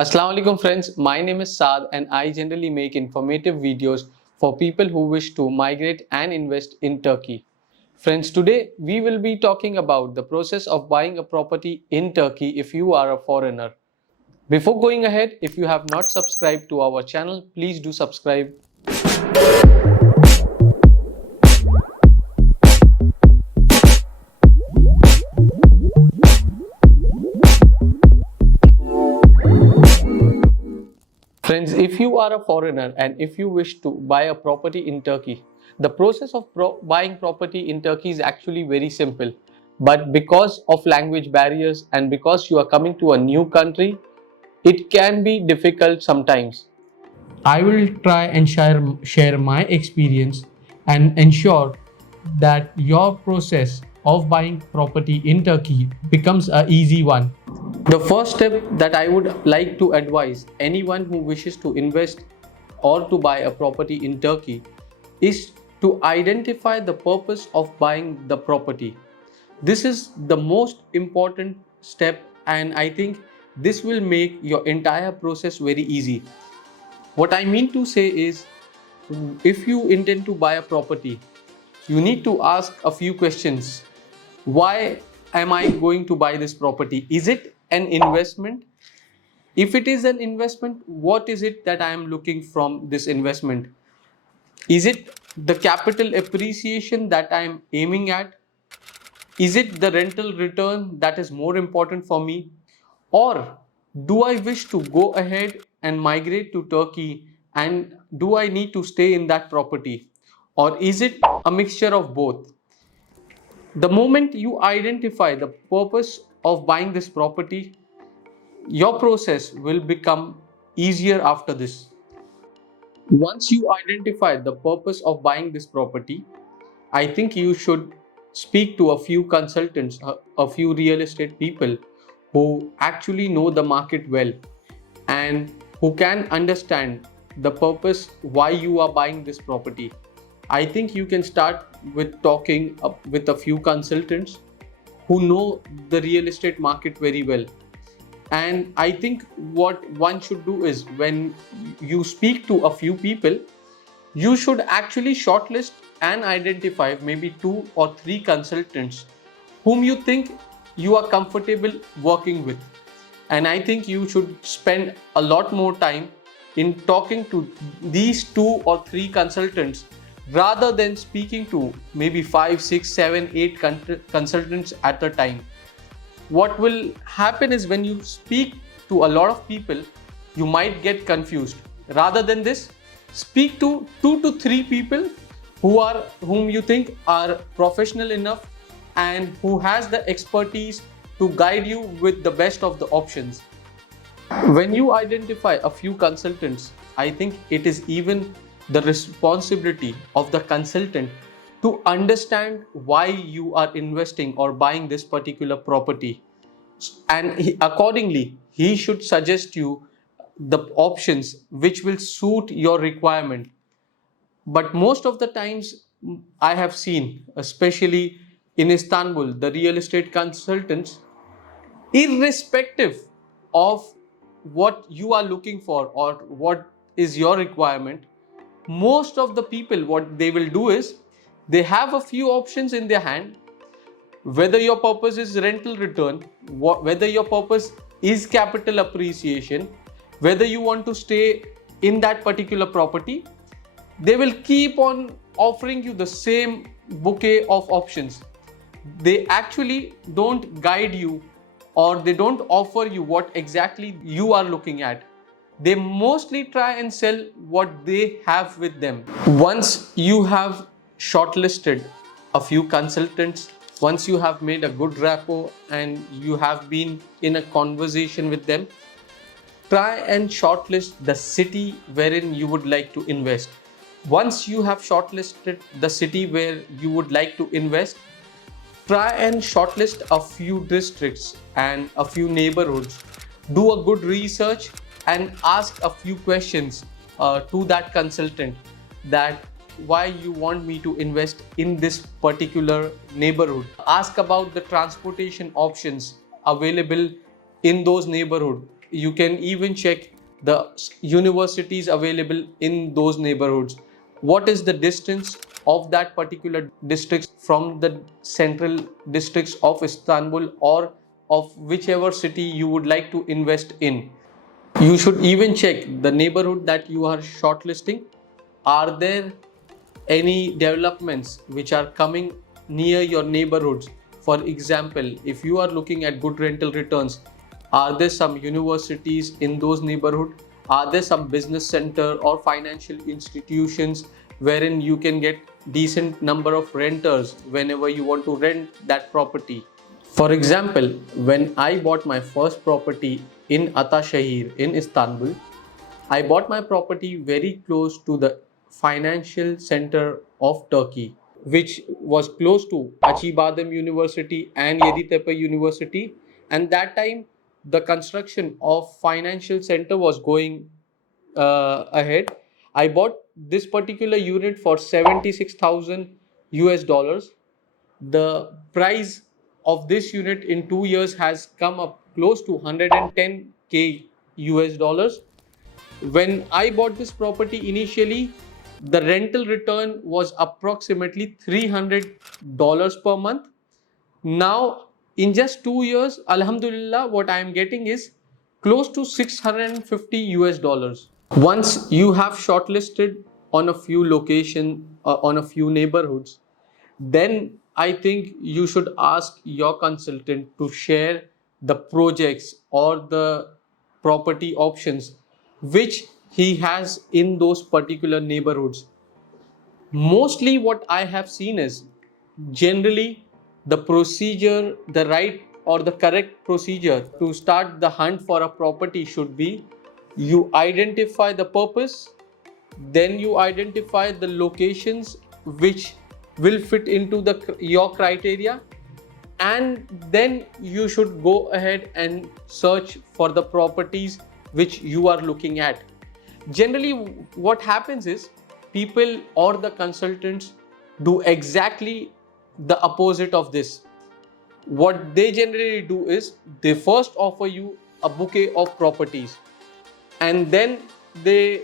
Assalamu alaikum friends, my name is Saad and I generally make informative videos for people who wish to migrate and invest in Turkey. Friends, today we will be talking about the process of buying a property in Turkey if you are a foreigner. Before going ahead, if you have not subscribed to our channel, please do subscribe. Friends, if you are a foreigner and if you wish to buy a property in Turkey, the process of buying property in Turkey is actually very simple. But because of language barriers and because you are coming to a new country, it can be difficult sometimes. I will try and share my experience and ensure that your process of buying property in Turkey becomes an easy one. The first step that I would like to advise anyone who wishes to invest or to buy a property in Turkey is to identify the purpose of buying the property. This is the most important step, and I think this will make your entire process very easy. What I mean to say is, if you intend to buy a property, you need to ask a few questions. Why am I going to buy this property? Is it an investment? If it is an investment, what is it that I am looking from this investment? Is it the capital appreciation that I am aiming at? Is it the rental return that is more important for me? Or do I wish to go ahead and migrate to Turkey, and do I need to stay in that property? Or is it a mixture of both? The moment you identify the purpose of buying this property, your process will become easier after this. Once you identify the purpose of buying this property, I think you should speak to a few consultants, a few real estate people who actually know the market well and who can understand the purpose why you are buying this property. I think you can start with talking with a few consultants who know the real estate market very well. And I think what one should do is, when you speak to a few people, you should actually shortlist and identify maybe 2 or 3 consultants whom you think you are comfortable working with. And I think you should spend a lot more time in talking to these 2 or 3 consultants rather than speaking to maybe 5, 6, 7, 8 consultants at a time. What will happen is, when you speak to a lot of people, you might get confused. Rather than this, speak to 2 to 3 people whom you think are professional enough and who has the expertise to guide you with the best of the options. When you identify a few consultants, I think it is even the responsibility of the consultant to understand why you are investing or buying this particular property. And accordingly, he should suggest you the options which will suit your requirement. But most of the times, I have seen, especially in Istanbul, the real estate consultants, irrespective of what you are looking for or what is your requirement, most of the people, what they will do is, they have a few options in their hand. Whether your purpose is rental return, whether your purpose is capital appreciation, whether you want to stay in that particular property, they will keep on offering you the same bouquet of options. They actually don't guide you, or they don't offer you what exactly you are looking at. They mostly try and sell what they have with them. Once you have shortlisted a few consultants, once you have made a good rapport and you have been in a conversation with them, try and shortlist the city wherein you would like to invest. Once you have shortlisted the city where you would like to invest, try and shortlist a few districts and a few neighborhoods. Do a good research and ask a few questions to that consultant, that why you want me to invest in this particular neighborhood. Ask about the transportation options available in those neighborhoods. you can even check the universities available in those neighborhoods. What is the distance of that particular district from the central districts of Istanbul or of whichever city you would like to invest in. You should even check the neighborhood that you are shortlisting. Are there any developments which are coming near your neighborhoods? For example, if you are looking at good rental returns, are there some universities in those neighborhoods? Are there some business center or financial institutions wherein you can get decent number of renters whenever you want to rent that property? For example, when I bought my first property in Ataşehir in Istanbul, I bought my property very close to the financial center of Turkey, which was close to Acıbadem University and Yeditepe University. And that time, the construction of financial center was going ahead. I bought this particular unit for 76,000 US dollars. The price of this unit in 2 years has come up close to 110k US dollars. When I bought this property initially, the rental return was approximately $300 per month. Now, in just 2 years, Alhamdulillah, what I am getting is close to 650 US dollars. Once you have shortlisted on a few locations, on a few neighborhoods, then I think you should ask your consultant to share the projects or the property options which he has in those particular neighborhoods. Mostly what I have seen is generally the procedure, the right or the correct procedure to start the hunt for a property should be: you identify the purpose, then you identify the locations which will fit into your criteria, and then you should go ahead and search for the properties which you are looking at. Generally, what happens is people or the consultants do exactly the opposite of this. What they generally do is they first offer you a bouquet of properties, and then they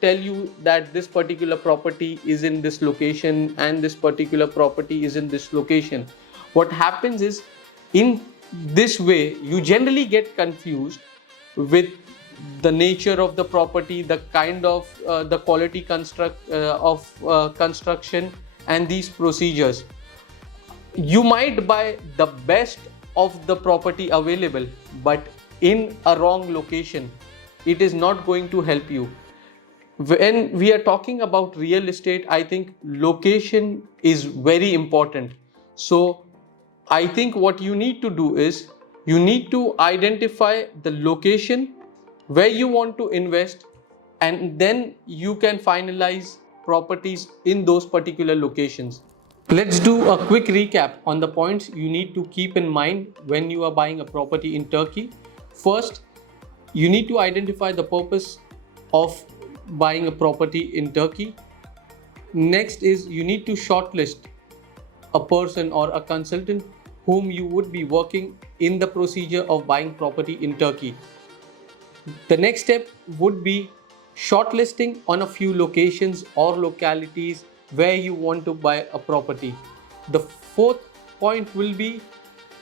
tell you that this particular property is in this location and this particular property is in this location. What happens is, in this way, you generally get confused with the nature of the property, the kind of the quality construction and these procedures. You might buy the best of the property available, but in a wrong location. It is not going to help you. When we are talking about real estate, I think location is very important. So I think what you need to do is you need to identify the location where you want to invest, and then you can finalize properties in those particular locations. Let's do a quick recap on the points you need to keep in mind when you are buying a property in Turkey. First, you need to identify the purpose of buying a property in Turkey. Next is you need to shortlist a person or a consultant whom you would be working in the procedure of buying property in Turkey. The next step would be shortlisting on a few locations or localities where you want to buy a property. The fourth point will be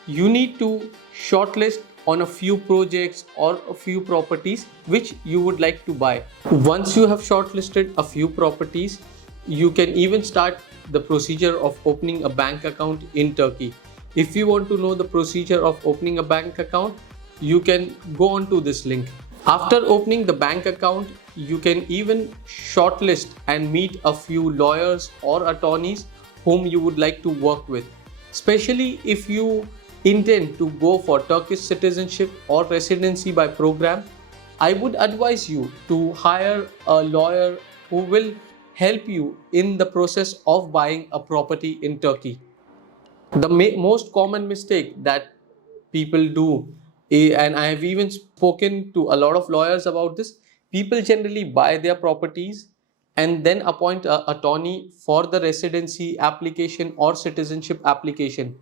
you need to shortlist on a few projects or a few properties which you would like to buy. Once you have shortlisted a few properties, you can even start the procedure of opening a bank account in Turkey. If you want to know the procedure of opening a bank account, you can go on to this link. After opening the bank account, you can even shortlist and meet a few lawyers or attorneys whom you would like to work with. Especially if you intend to go for Turkish citizenship or residency by program, I would advise you to hire a lawyer who will help you in the process of buying a property in Turkey. The most common mistake that people do, and I have even spoken to a lot of lawyers about this, people generally buy their properties and then appoint an attorney for the residency application or citizenship application.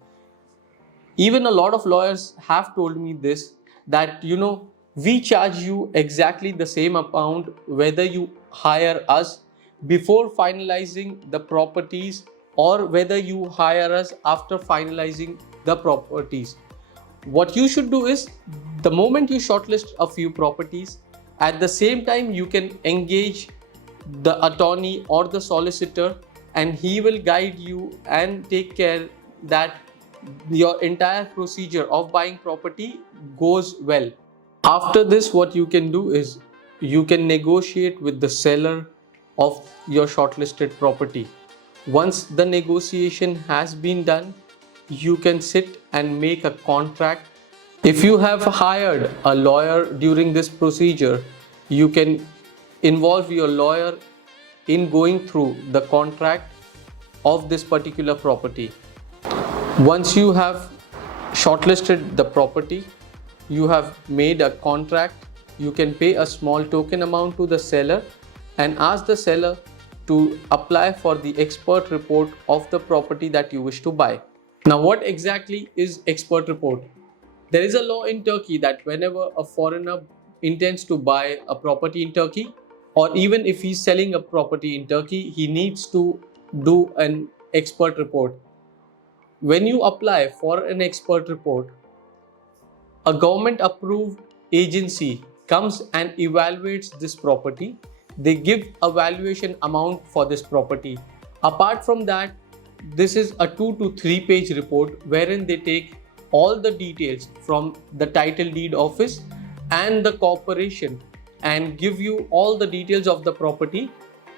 Even a lot of lawyers have told me this, that We charge you exactly the same amount whether you hire us before finalizing the properties or whether you hire us after finalizing the properties. What you should do is, the moment you shortlist a few properties, at the same time you can engage the attorney or the solicitor, and he will guide you and take care that your entire procedure of buying property goes well. After this, what you can do is you can negotiate with the seller of your shortlisted property. Once the negotiation has been done, you can sit and make a contract. If you have hired a lawyer during this procedure, you can involve your lawyer in going through the contract of this particular property. Once you have shortlisted the property, you have made a contract, you can pay a small token amount to the seller and ask the seller to apply for the expert report of the property that you wish to buy. Now, what exactly is expert report? There is a law in Turkey that whenever a foreigner intends to buy a property in Turkey, or even if he's selling a property in Turkey, he needs to do an expert report. When you apply for an expert report, a government approved agency comes and evaluates this property. They give a valuation amount for this property. Apart from that, this is a 2 to 3 page report wherein they take all the details from the title deed office and the corporation and give you all the details of the property.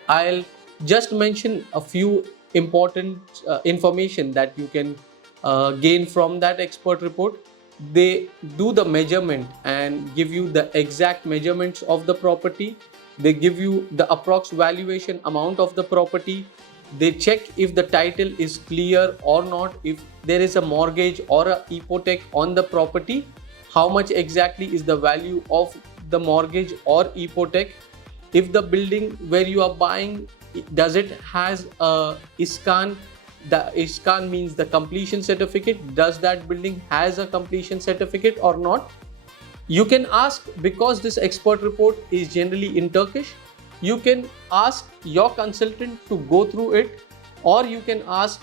I'll just mention a few important information that you can gain from that expert report. They do the measurement and give you the exact measurements of the property. They give you the approx valuation amount of the property. They check if the title is clear or not, if there is a mortgage or a hypothec on the property, how much exactly is the value of the mortgage or hypothec. If the building where you are buying, does it has a ISKAN? The ISKAN means the completion certificate. Does that building has a completion certificate or not? You can ask, because this expert report is generally in Turkish, you can ask your consultant to go through it, or you can ask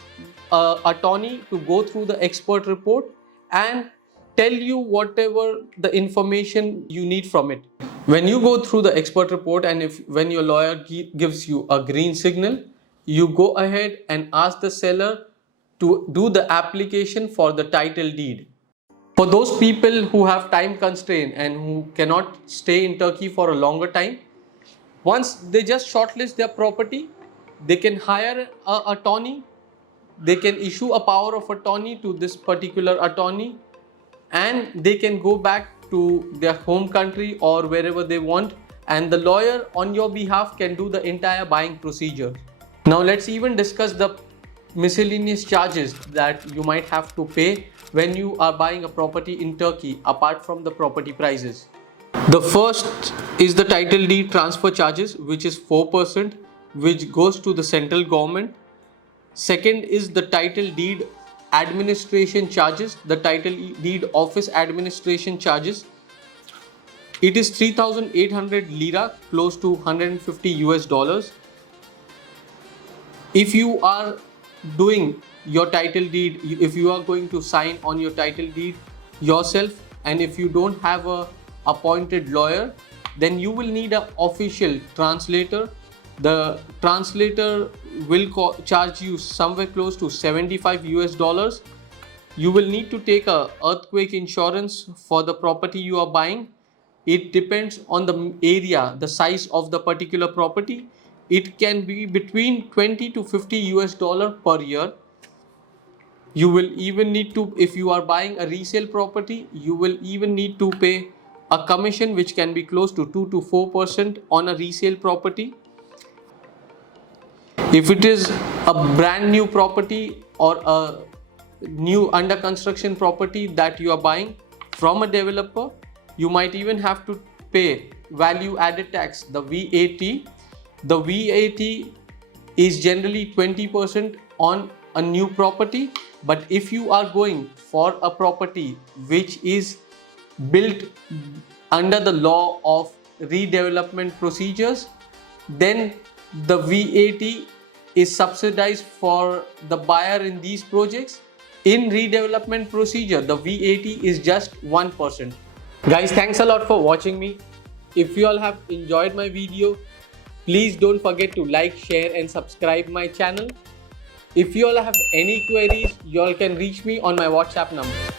an attorney to go through the expert report and tell you whatever the information you need from it. When you go through the expert report and when your lawyer gives you a green signal, you go ahead and ask the seller to do the application for the title deed. For those people who have time constraint and who cannot stay in Turkey for a longer time, once they just shortlist their property, they can hire an attorney, they can issue a power of attorney to this particular attorney, and they can go back to their home country or wherever they want, and the lawyer on your behalf can do the entire buying procedure. Now let's even discuss the miscellaneous charges that you might have to pay when you are buying a property in Turkey apart from the property prices. The first is the title deed transfer charges, which is 4%, which goes to the central government. Second is the title deed administration charges, the title deed office administration charges. It is 3,800 lira, close to 150 US dollars. If you are doing your title deed, if you are going to sign on your title deed yourself, and if you don't have a appointed lawyer, then you will need an official translator. The translator will charge you somewhere close to 75 US dollars. You will need to take a earthquake insurance for the property you are buying. It depends on the area, the size of the particular property. It can be between 20 to 50 US dollar per year. You will even need to, if you are buying a resale property, you will even need to pay a commission which can be close to 2 to 4% on a resale property. If it is a brand new property or a new under construction property that you are buying from a developer, you might even have to pay value added tax, the VAT. The VAT is generally 20% on a new property, but if you are going for a property which is built under the law of redevelopment procedures, then the VAT is subsidized for the buyer in these projects. In redevelopment procedure, the VAT is just 1%. Guys, thanks a lot for watching me. If you all have enjoyed my video, please don't forget to like, share and subscribe my channel. If you all have any queries, you all can reach me on my WhatsApp number.